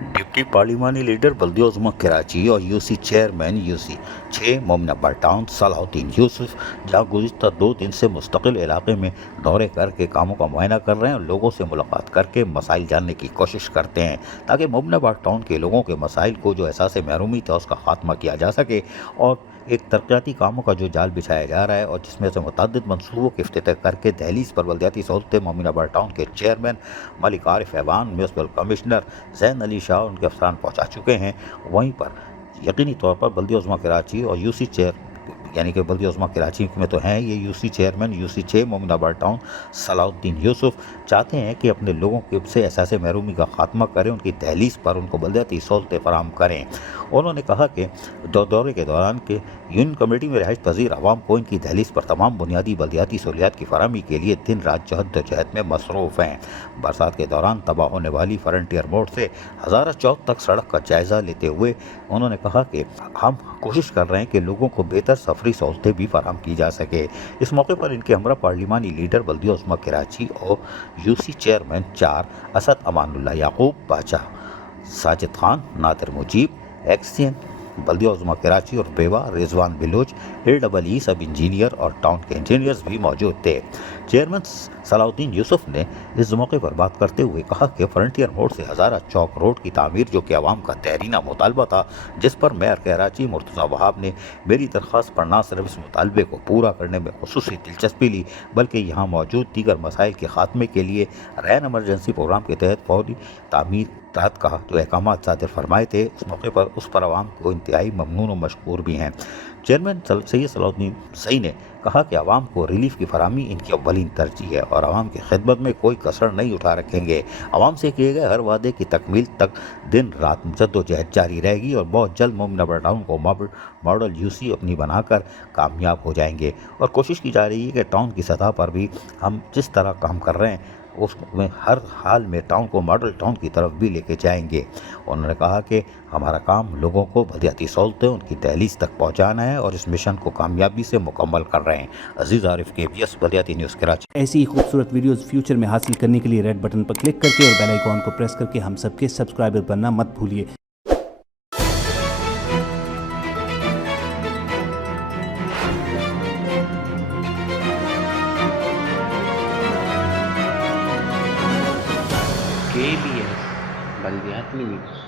Deputy پارلیمانی leader بلدیہ عظمیٰ کراچی اور یوسی چیئرمین یوسی 6 مومن آباد ٹاؤن صلاح الدین یوسف جہاں گزشتہ 2 دن سے مستقل علاقے میں دورے کر کے کاموں کا معائنہ کر رہے ہیں اور لوگوں سے ملاقات کر کے مسائل جاننے کی کوشش کرتے ہیں تاکہ مومن آباد ٹاؤن کے لوگوں کے مسائل کو جو احساس محرومی تھا اس کا خاتمہ کیا جا سکے، اور ایک ترقیاتی کاموں کا جو جال بچھایا جا رہا ہے اور جس میں سے متعدد منصوبوں کے افتتاح کر کے دہلیز پر بلدیاتی سہولتیں مومن آباد ٹاؤن کے چیئرمین ملک عارف ایوان، میونسپل کمشنر زین علی شاہ ان کے افسران پہنچا چکے ہیں، وہیں پر یقینی طور پر بلدیہ عظمیٰ کراچی اور یوسی چیئر یعنی کہ بلدیہ عظمیٰ کراچی میں تو ہیں یہ یوسی چیئرمین یوسی 6 مومن آباد ٹاؤن صلاح الدین یوسف چاہتے ہیں کہ اپنے لوگوں کے سے احساس محرومی کا خاتمہ کریں، ان کی دہلیز پر ان کو بلدیاتی سہولتیں فراہم کریں۔ انہوں نے کہا کہ دورے کے دوران کہ یونین کمیٹی میں رہائش پذیر عوام کو ان کی دہلیز پر تمام بنیادی بلدیاتی سہولیات کی فراہمی کے لیے دن رات جہد میں مصروف ہیں۔ برسات کے دوران تباہ ہونے والی فرنٹیئر موڑ سے ہزارہ چوک تک سڑک کا جائزہ لیتے ہوئے انہوں نے کہا کہ ہم کوشش کر رہے ہیں کہ لوگوں کو بہتر سفری سہولتیں بھی فراہم کی جا سکے۔ اس موقع پر ان کے ہمراہ پارلیمانی لیڈر بلدیہ عظمیٰ کراچی اور یوسی چیئرمین 4 اسد امان اللہ یعقوب باچا، ساجد خان، نادر مجیب، ایکسین بلدیہ عظمیٰ کراچی اور بیوہ، رضوان بلوچ، AEE سب انجینئر اور ٹاؤن کے انجینئرز بھی موجود تھے۔ چیئرمین صلاح الدین یوسف نے اس موقع پر بات کرتے ہوئے کہا کہ فرنٹیئر موڑ سے ہزارہ چوک روڈ کی تعمیر جو کہ عوام کا دیرینہ مطالبہ تھا، جس پر میئر کراچی مرتضیٰ وہاب نے میری درخواست پر نہ صرف اس مطالبے کو پورا کرنے میں خصوصی دلچسپی لی بلکہ یہاں موجود دیگر مسائل کے خاتمے کے لیے رین ایمرجنسی پروگرام کے تحت فوری تعمیر کا جو احکامات صادر فرمائے تھے، اس موقع پر اس پر عوام کو انتہائی ممنون و مشکور بھی ہیں۔ چیئرمین سید صلاح الدین صحیح نے کہا کہ عوام کو ریلیف کی فراہمی ان کی اولین ترجیح ہے اور عوام کی خدمت میں کوئی کسر نہیں اٹھا رکھیں گے۔ عوام سے کیے گئے ہر وعدے کی تکمیل تک دن رات جدوجہد جاری رہے گی اور بہت جلد مومن آباد ٹاؤن کو ماڈل یوسی اپنی بنا کر کامیاب ہو جائیں گے، اور کوشش کی جا رہی ہے کہ ٹاؤن کی سطح پر بھی ہم جس طرح کام کر رہے ہیں اس میں ہر حال میں ٹاؤن کو ماڈل ٹاؤن کی طرف بھی لے کے جائیں گے۔ انہوں نے کہا کہ ہمارا کام لوگوں کو بلدیاتی سہولتیں ان کی دہلیز تک پہنچانا ہے اور اس مشن کو کامیابی سے مکمل کر رہے ہیں۔ عزیز عارف KBS بلدیاتی نیوز کراچی۔ ایسی ہی خوبصورت ویڈیوز فیوچر میں حاصل کرنے کے لیے ریڈ بٹن پر کلک کر کے اور بیل آئیکن کو پریس کر کے ہم سب کے سبسکرائبر بننا مت بھولیے۔ KBS بلدیاتی نیوز۔